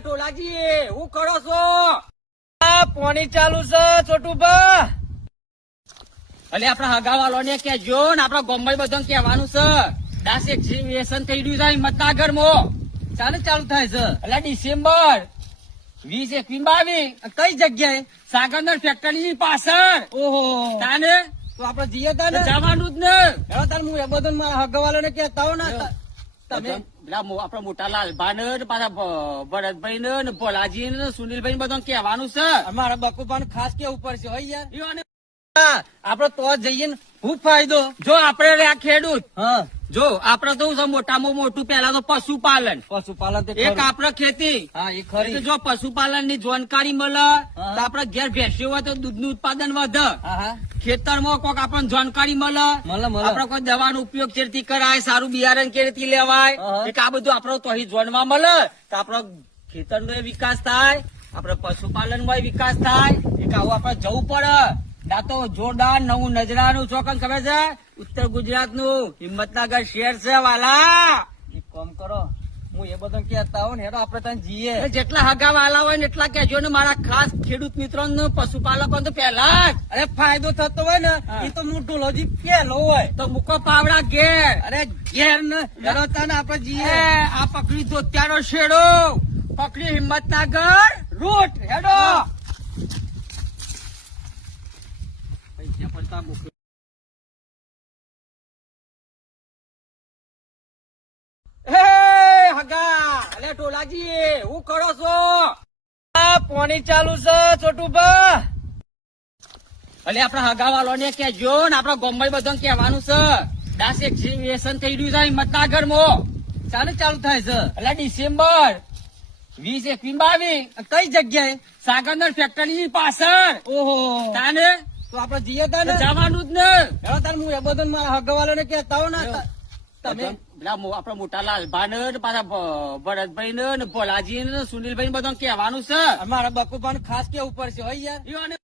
ટોલાજી હું કરો છો? પાણી ચાલુ છે છોટુભા. એટલે આપડા હગાવાલો ને કેજો ને આપડા ગોમ્બઈ બધા કહેવાનું છે. દાસ એક્ઝિબિશન થઈ રહ્યું છે હિંમતનગર માં. ચાલે ચાલુ થાય છે. એટલે ડિસેમ્બર 20, 21, 22 કઈ જગ્યાએ? સાગરનગર ફેક્ટરી ની પાછળ. ઓહો, તાને તો આપડે જઈએ તા ને. જવાનું જ ને. હેડો તાર હું એ બધું મારા હગાવાલો ને કહેતા હો ને. તમે પેલા આપડા મોટા લાલભા ને પાછા ભરતભાઈ ને ભોલાજી ને સુનિલભાઈ ને બધા કહેવાનું છે. અમારા બકુભાઈ ખાસ કેવું પડશે હોય યાર. ઈઓને આપડે તો જઈએ ને ખૂબ ફાયદો. જો આપડે રહ્યા ખેડૂત, હા, જો આપડે તો શું છે, મોટામાં મોટું પેલા તો પશુપાલન, પશુપાલન તે એક ખરું. આપડે ખેતી. હા, એ એટલે ખરી. જો પશુપાલન ની જાણકારી મળે હા. તો આપડે ઘેર ભેંસ્યો હોય તો દૂધ નું ઉત્પાદન વધે. હા હા, ખેતરમાં કોક આપણને જાણકારી મળે, મળે મળે. આપડે કોઈ દવાનો ઉપયોગ કેરીથી કરાય, સારું બિયારણ કેરીથી લેવાય, હા. એક આ બધું આપડે તો અહીં જાણવા મળે તો આપડો ખેતર નો વિકાસ થાય, આપડે પશુપાલન માં વિકાસ થાય. એક આવું આપડે જવું પડે. ના તો જોરદાર નવું નજરાનું ચોકન ખબર છે, ઉત્તર ગુજરાત નું હિંમતનગર શહેર છે વાલા. એક કામ કરો, હું એ બધું કહેતા હો ને હેડો આપડે ત્યાં જઈએ. એટલે જેટલા હગા વાલા હોય ને એટલા કહેજો ને મારા ખાસ ખેડૂત મિત્રો પશુપાલકો તો પેલા જ. અરે ફાયદો થતો હોય ને હા. એ તો મોટું લોજી પેલો હોય. તો મૂકો પાવડા ઘેર. અરે ઘેર ને હેડો તા ને આપડે જઈએ. આ પકડી ધોતિયાનો શેડો, પકડી હિંમતનગર રૂટ હેડો. પૈસા પડતા મૂકો. હે હગા, અલે ટોલાજી હું કરો છો? પાણી ચાલુ છે છોટુભા. એટલે આપડા હગાવાલો ને કેજો ને આપડા ગોમ્બઈ બધા કહેવાનું છે. દાસ એક્ઝિબિશન થઈ રહ્યું છે હિંમતનગર માં. ચાલે ચાલુ થાય છે. એટલે ડિસેમ્બર 20, 21, 22 કઈ જગ્યાએ? સાગરનગર ફેક્ટરી ની પાછળ. ઓહો, તાને તો આપડે જઈએ તા ને. જવાનું જ ને. હેડો તાર હું એ બધું મારા હગાવાલો ને કહેતા હો ને. તમે પેલા આપડા મોટા લાલભા ને પાછા ભરતભાઈ ને ભોલાજી ને સુનિલભાઈ ને બધા કહેવાનું છે. અમારા બકુભાઈ ખાસ કેવું પડશે હોય યાર. ઈઓને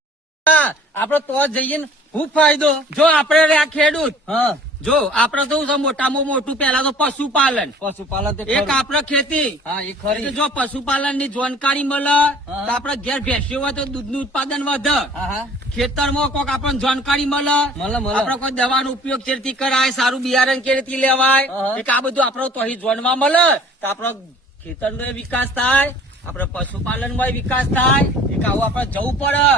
આપડે તો જઈએ ને ખૂબ ફાયદો. જો આપડે રહ્યા ખેડૂત, હા, જો આપડે તો શું છે, મોટામાં મોટું પેલા તો પશુપાલન, પશુપાલન તે એક ખરું. આપડે ખેતી. હા, એ એટલે ખરી. જો પશુપાલન ની જાણકારી મળે હા. તો આપડે ઘેર ભેંસ્યો હોય તો દૂધ નું ઉત્પાદન વધે. હા હા, ખેતરમાં કોક આપણને જાણકારી મળે, મળે મળે. આપડે કોઈ દવાનો ઉપયોગ કેરીથી કરાય, સારું બિયારણ કેરીથી લેવાય, હા. એક આ બધું આપડે તો અહીં જાણવા મળે તો આપડો ખેતર નો વિકાસ થાય, આપડે પશુપાલન માં વિકાસ થાય. એક આવું આપડે જવું પડે.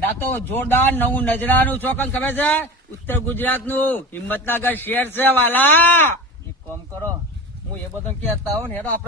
ના તો જોરદાર નવું નજરાનું ચોકન ખબર છે, ઉત્તર ગુજરાત નું હિંમતનગર શહેર છે વાલા. એક કામ કરો, હું એ બધું કહેતા હો ને હેડો આપડે